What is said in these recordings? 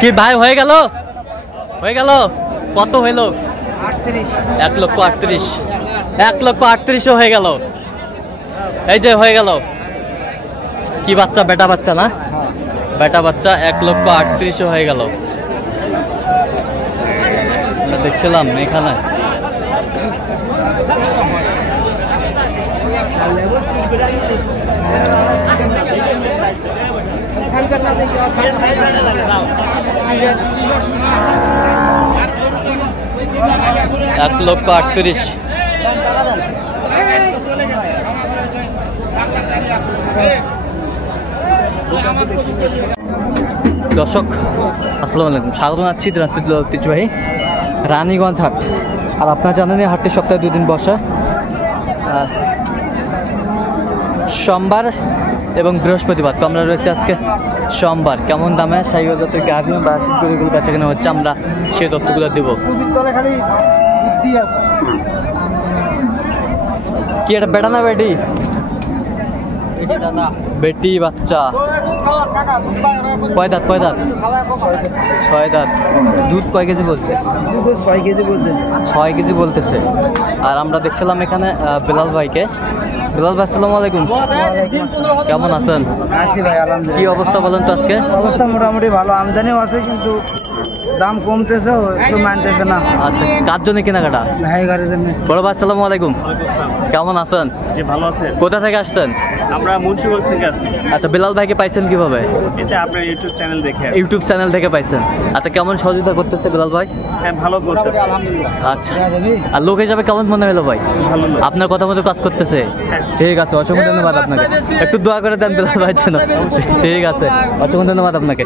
কি ভাই হয়ে গেল কত হইল 1,38,000 1,38,000 হয়ে গেল এই যে হয়ে গেল কি বাচ্চা বেটা বাচ্চা না বেটা বাচ্চা 1,38,000 হয়ে গেল দেখছিলাম এখানে এক লক্ষ 38 দর্শক আসসালামু আলাইকুম স্বাগত জানাচ্ছি দিনাজপুর ঐতিহ্যবাহী রানীগঞ্জ হাট আর আপনারা জানেন এই হাটটি সপ্তাহে 2 দিন বসে সোমবার এবং বৃহস্পতিবার তো আমরা রয়েছে আজকে সোমবার কেমন দামে সাইকেল জাতের গাভী বা গরুগুলো বেচা কেনা হচ্ছে আমরা সেই তথ্যগুলো দেবো কি এটা বেটা না বেটি বেটি বাচ্চা কয় দাঁত 6 দাঁত দুধ কয় কেজি বলছে 6 কেজি বলতেছে আর আমরা দেখছিলাম এখানে বেলাল ভাইকে বেলাল ভাই আসসালামু আলাইকুম কেমন আছেন আছি ভাই আলহামদুলিল্লাহ কি অবস্থা বলেন তো আজকে অবস্থা মোটামুটি ভালো আমদানিও আছে কিন্তু দাম কমতেছে একটু মানতেছে না আচ্ছা কার জন্য কেনাকাটা ভাই ঘরের জন্য বড় ভাই আসসালামু আলাইকুম কেমন আছেন জি ভালো আছেন কোথা থেকে আসছেন আমরা মুন্সিগঞ্জ থেকে আসছি আচ্ছা বেলাল ভাইকে পাইছেন কিভাবে এটা আপনার ইউটিউব চ্যানেল থেকে পাইছেন আচ্ছা কেমন সহযোগিতা করতেছে বেলাল ভাই হ্যাঁ ভালো করতেছে আলহামদুলিল্লাহ আচ্ছা আর লোক হিসাবে কেমন মনে হলো ভাই ভালো লোক। আপনার কথা মতো কাজ করতেছে ঠিক আছে অসংখ্য ধন্যবাদ আপনাকে একটু দোয়া করে দেন বেলাল ভাইয়ের জন্য ঠিক আছে অসংখ্য ধন্যবাদ আপনাকে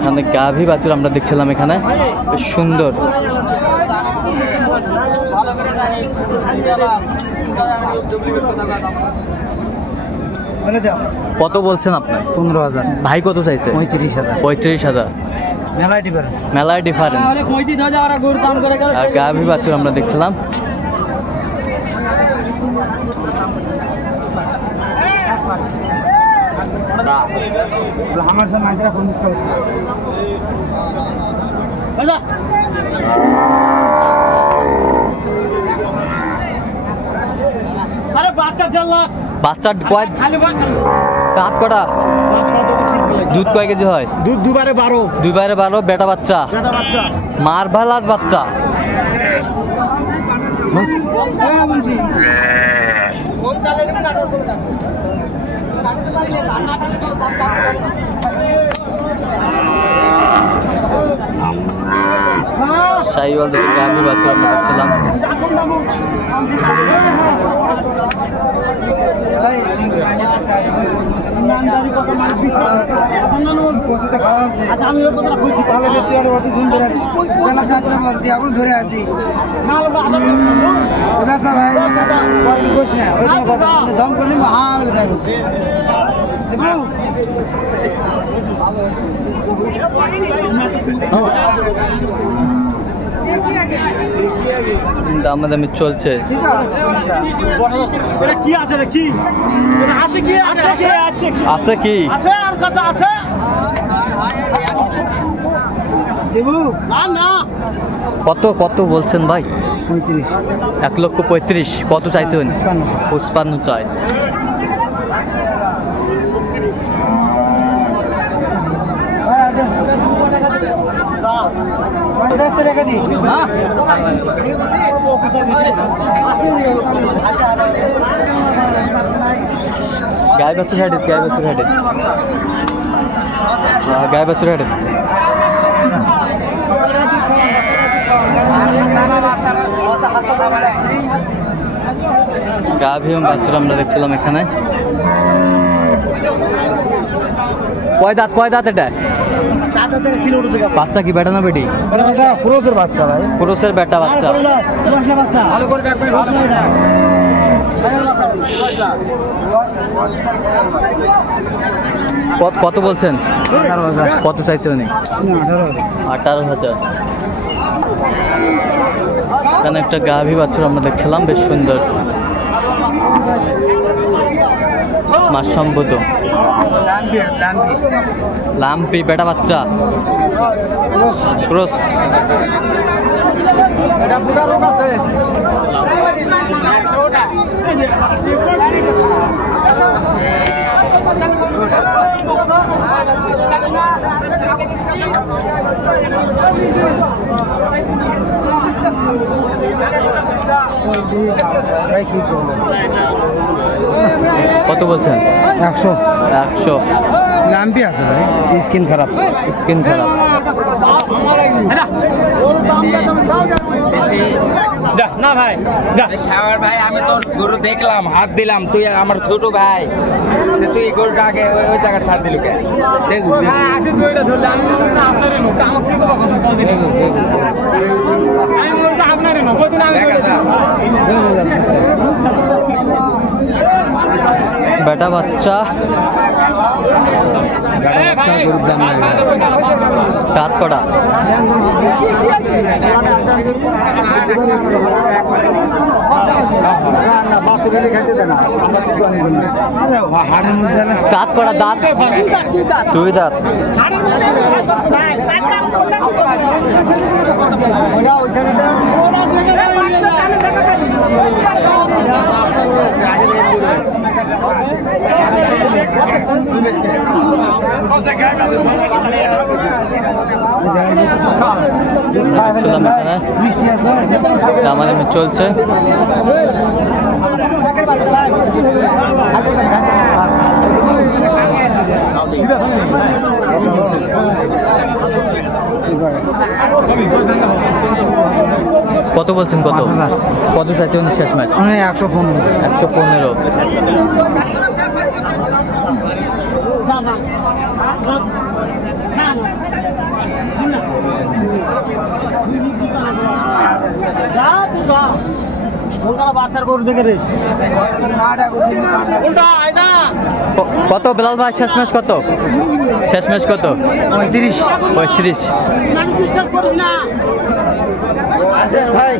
এখানে গাভী বাছুর আমরা দেখছিলাম এখানে বেশ সুন্দর কত বলছেন আপনার 15,000 ভাই কত চাইছে 35,000 মেলায় ডিফারেন্স আর গাভী বাছুর আমরা দেখছিলাম আমার সাথে মাঝরা কোন আরে বাচ্চা ঢালা বাচ্চার কয় খালি বাচ্চা কাট কটা দুধ কয় কেজি হয় দুধ দুবারে 12 বেটা বাচ্চা মারভালাস বাচ্চা শাহিওয়াল থেকে গাভী বাছুর আমরা দেখছিলাম ধরে আছি দম করলে দামাদামি চলছে আছে কি কত বলছেন ভাই 1,35,000 কত চাইছেন 55 চাই गाय बसुर हेड গাভী এবং বাছুর আমরা দেখছিলাম এখানে কয় দাঁত এটা বাচ্চা কি বেটা না বেটি পুরুষের বাচ্চা ভাই পুরুষের বেটা বাচ্চা কত বলছেন কত চাইছে উনি 18,000 এখানে একটা গাভী বাছুর আমরা দেখছিলাম বেশ সুন্দর মাসম্ভূত লাম্পি বেটা বাচ্চা ক্রস। কত বলছেন? 100। লাম্পি আছে ভাই, স্কিন খারাপ। স্কিন খারাপ। না ভাই শাওয়ার ভাই, আমি তোর গরু দেখলাম, হাত দিলাম, তুই আমার ছোট ভাই, তুই গরুটা আগে ওই জায়গা ছাড় দিল কে? বেটা বাচ্চা গরুর দাম নাই। দাঁত কটা? দাঁত কটা? দাঁত 2 দাঁত। আমাদের চলছে। কত বলছেন? কত কত চাইছে উনি শেষ ম্যাচ? 115। কত বেলাল ভাই শেষ ম্যাচ কত? শেষ ম্যাচ কত? 35। ভাই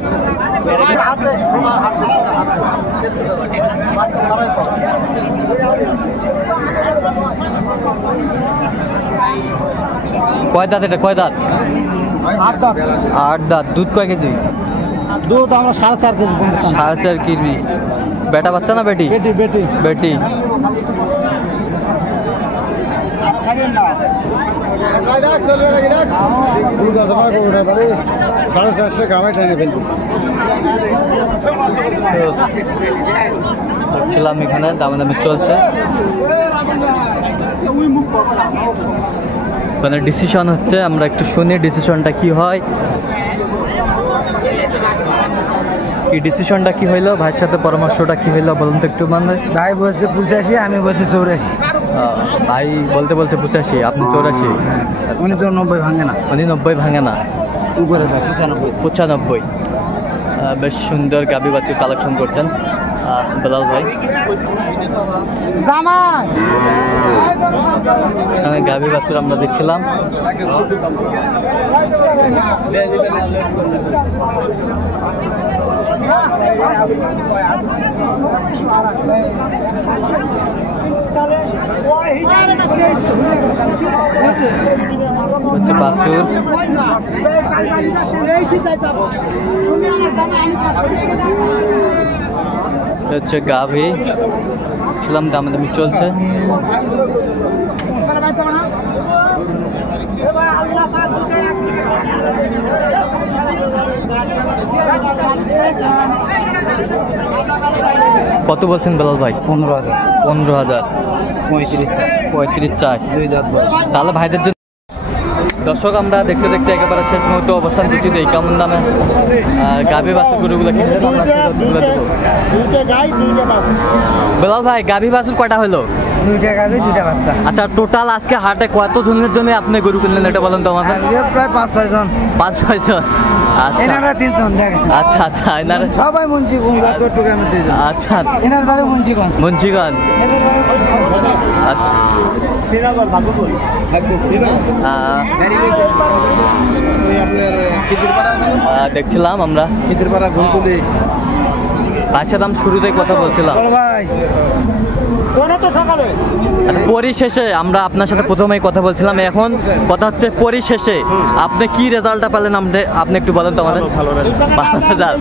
কয় দাঁত এটা? কয় দাঁত? 8 দাঁত। 8 দাঁত। দুধ কয় কেজি? দুধ আমরা 4.5 কেজি। 4.5 কেজি। বেটা বাচ্চা না বেটি? বেটি। ছিলাম এখানে, দামাদামি চলছে। মানে ডিসিশন হচ্ছে, আমরা একটু শুনি ডিসিশনটা কি হয়। কি ডিসিশনটা কি হইলো? ভাইয়ের সাথে পরামর্শটা কি হইলো বলুন তো একটু। মানে ভাই বলছে 85, আমি বলছি 84। ভাই বলছে 85, আপনি 84। উনি তো 90 ভাঙে না। উনি 90 ভাঙে না, উপরে 95। বেশ সুন্দর গাভী বাছুর কালেকশন করছেন বেলাল ভাই। গাভী বাছুর আমরা দেখছিলাম। হচ্ছে বাছুর। হচ্ছে গাভী ছিলাম, দামাদামি চলছে। কত বলছেন বেলাল ভাই? 15,000। 35 চাই। 2 দাঁত বয়স। তাহলে ভাইদের জন্য দর্শক আমরা দেখতে দেখতে একেবারে শেষ মুহূর্তে অবস্থান করছি। এই কেমন দামে গাভী বাছুর গরুগুলো কিনলে বেলাল ভাই? গাভী বাছুর কয়টা হলো? 2টা গাভী, 2টা বাচ্চা। আচ্ছা, টোটাল আজকে হাটে কত জনের জন্য আপনি গরু কিনলেন এটা বলেন তো আমাদের। প্রায় 5-6 জন। 5-6 জন। আচ্ছা, এনারা 3 জন দেখেন। আচ্ছা এনারা সবাই মুন্সিগঞ্জ, চট্টগ্রামের 2 জন। আচ্ছা, এনার বাড়ি মুন্সিগঞ্জ। এদের বাড়ি। আচ্ছা, দেখছিলাম আমরা ভাইয়ের সাথে আমি শুরুতেই কথা বলছিলাম। ভাই আচ্ছা, পরিশেষে আমরা আপনার সাথে প্রথমেই কথা বলছিলাম, এখন কথা হচ্ছে পরিশেষে আপনি কি রেজাল্টটা পেলেন আপনি একটু বলেন তো আমাদের। ভালো রেজাল্ট।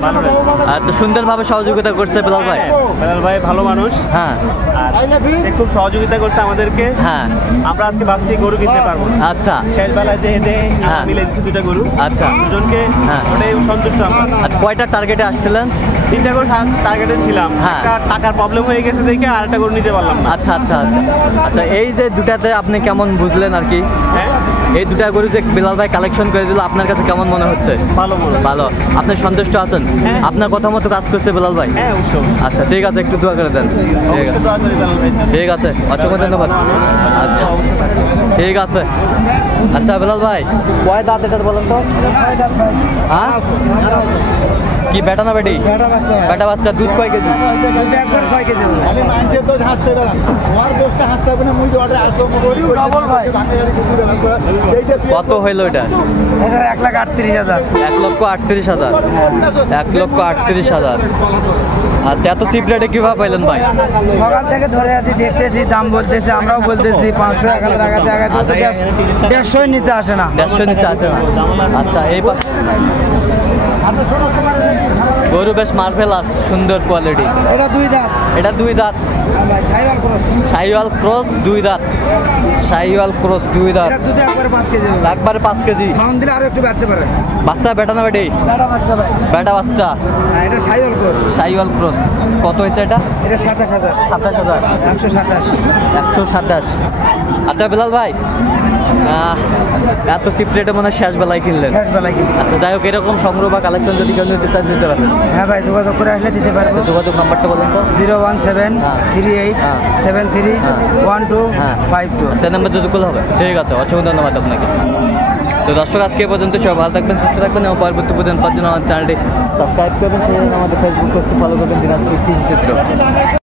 আচ্ছা, সুন্দরভাবে সহযোগিতা করছে বেলাল ভাই। বেলাল ভাই ভালো মানুষ, হ্যাঁ সে খুব সহযোগিতা করছে আমাদেরকে। হ্যাঁ আমরা আজকে ভাবছি গরু কিনতে পারবো না, আচ্ছা শেষ বেলায় যে হ্যাঁ। মিলে দিচ্ছে 2টা গরু, আচ্ছা দুজনকে হ্যাঁ। ওটাই সন্তুষ্ট আমরা। আচ্ছা, কয়টা টার্গেটে আসছিলেন? 3টা গরু টার্গেটে ছিলাম, হ্যাঁ। একটা টাকার প্রবলেম হয়ে গেছে দেখে আর একটা গরু নিতে পারলাম না। আচ্ছা আচ্ছা আচ্ছা আচ্ছা, এই যে দুটাতে আপনি কেমন বুঝলেন আর কি? হ্যাঁ, এই দুটা গরু যে বেলাল ভাই কালেকশন করে দিল, আপনার কাছে কেমন মনে হচ্ছে? ভালো মনে হয়। ভালো। আপনি সন্তুষ্ট আছেন? হ্যাঁ। আপনার কথা মতো কাজ করছে বেলাল ভাই? হ্যাঁ অবশ্যই, আচ্ছা ঠিক আছে, একটু দোয়া করে দেন। ঠিক অবশ্যই আছে দোয়া করি বেলাল ভাই। ঠিক আছে, অসংখ্য ধন্যবাদ। আচ্ছা ঠিক আছে। আচ্ছা বেলাল ভাই, কয় দাঁত এটার বলেন তো? হ্যাঁ, কি বেটা না বেটি? বেটা বাচ্চা ভাই। বেটা বাচ্চা। দুধ কয় কেজি? দুধ একবার 6 কেজি হবে। ডবল ভাই। কত হইল এটা? এটা 1,38,000। 1,38,000। 1,38,000। আচ্ছা, এত চিপ রেটে কিভাবে পাইলেন ভাই? সকাল থেকে ধরে আছি, দেখতেছি, দাম বলতেছি, আমরাও বলতেছি 500 1,000 টাকা জায়গায় 150 নিচে আসে না। 150 নিচে আছে না? আচ্ছা, এই পাশে গরু বেশ মার্ভেলাস, সুন্দর কোয়ালিটি। এটা 2 দাঁত। এটা 2 দাঁত। ভাই সাইওয়াল ক্রস। শাহিওয়াল ক্রস 2 দাঁত। শাহিওয়াল ক্রস 2 দাঁত। এটা দুধে একবারে 5 কেজি হবে। একবারে 5 কেজি। মাউন দিলে আরো একটু বাড়তে পারে। বাচ্চা বেটা না বেটি? বেটা বাচ্চা ভাই। বেটা বাচ্চা। হ্যাঁ, এটা সাইওয়াল ক্রস। শাহিওয়াল ক্রস। কত হয়েছে এটা? এটা 27,000। 27,000। 127। 127। আচ্ছা বেলাল ভাই, এত চিপ রেটে মনে হয় শেষ বেলায় কিনলেন। শেষ বেলায় কিনছি। আচ্ছা, যাই হোক, এরকম সংগ্রহ বা কালেকশন যদি কেউ নিতে চান দিতে পারবেন। হ্যাঁ ভাই, যোগাযোগ করে আসলে দিতে পারবো। যোগাযোগ নাম্বারটা বলুন তো। 01738731252। সে নাম্বার যোগাযোগ হবে। ঠিক আছে, অসংখ্য ধন্যবাদ আপনাকে। তো দর্শক, আজকে এ পর্যন্ত। সবাই ভালো থাকবেন, সুস্থ থাকবেন এবং পরবর্তী পর্যন্ত পাওয়ার জন্য আমার চ্যানেলটি সাবস্ক্রাইব করবেন, সেই জন্য আমাদের ফেসবুক পেজটি ফলো করবেন, দিনাজপুর কৃষি চিত্র।